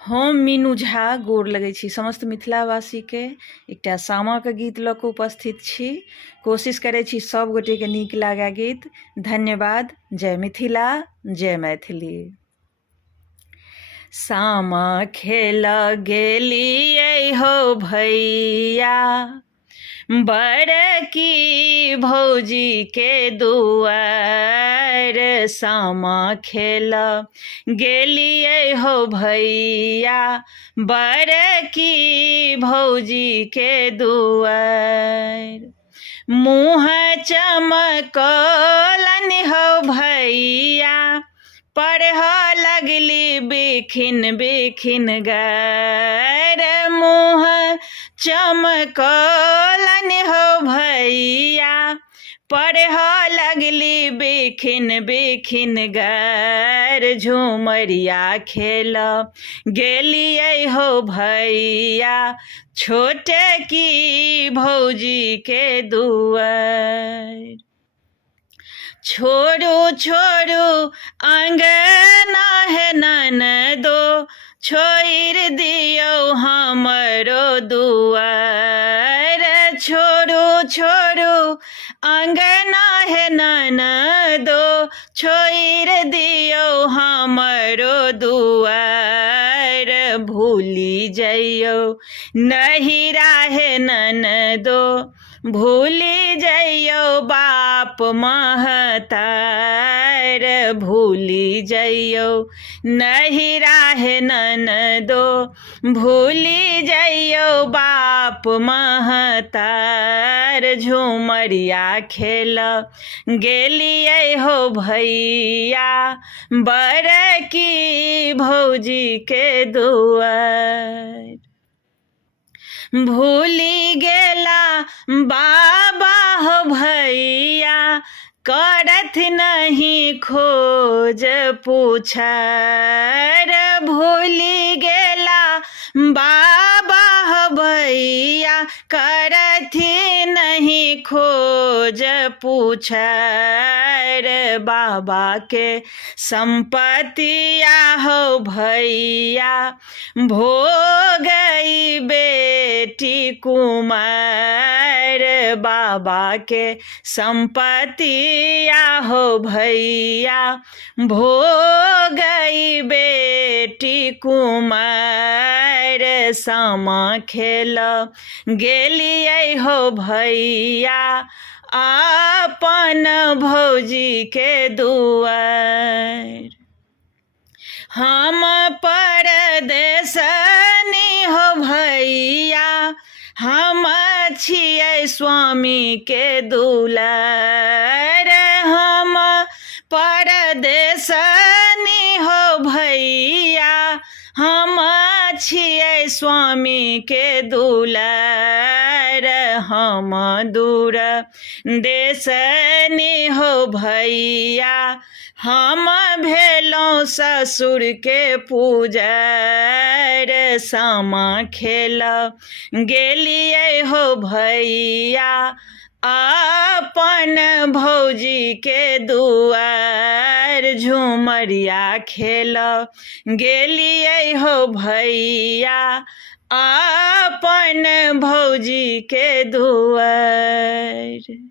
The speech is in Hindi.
हम मीनू झा गोर लगै छी समस्त मिथिलावासीके। एकटा सामाके गीत लऽ कऽ उपस्थित छी। कोशिश करै छी सब गोटेके नीक लागै गीत। धन्यवाद। जय मिथिला, जय मैथिली। सामा खेल गेलियै हो भैया, बड़की भौजीके दुआर। सामा खेल गेलियै हो भैया, बड़की भौजीके दुआर। मुँह चमकौलनि हो भैया, पढ़ऽ लगली बिखिन बिखिन गार। मुँह चमकौलनि हो भैया, पढ़ऽ लगली बिखिन बिखिन गार। झुमरिया खेल गेलियै हो भैया, छोटकी भौजीके दुआर। छोड़ू छोड़ू अंगना हे ननदो, छोड़ि दियौ हमरो दुआर। छोड़ू छोड़ू अंगना हे ननदो, छोड़ि दियौ हमरो दुआर। भूली जइयौ नहिरा हे ननदो, भूली जइयौ बाप महतार। भूली जइयौ नहिरा हे ननदो, भूली जइयौ बाप महतार। झुमरिया खेल गेलियै हो भैया, बड़की भौजीके दुआर। भूली गेला बाबा हो भैया, करथ नहीं खोज पुछार। भूली गेला बाबा हो भैया, करथि नहीं खोज पुछार। बाबा के संपत्तिया हो भैया, भोगई बेटी कुमार। बाबा के संपत्तिया हो भैया, भोगई बेटी कुमार। सामा खेल गेलियै हो भैया, अपन भौजीके दुआर। हम परदेशनी हो भैया, हम छियै स्वामीके दुलार। हम परदेशनी हो भैया, हम छियै स्वामीके दुलार। हम दूर देशनी हो भैया, हम भेलौं ससुरके पुजार। सामा खेल गेलियै हो भैया, अपन भौजीके दुआर। झुमरिया खेल गेलियै हो भैया, अपन भौजीके दुआर।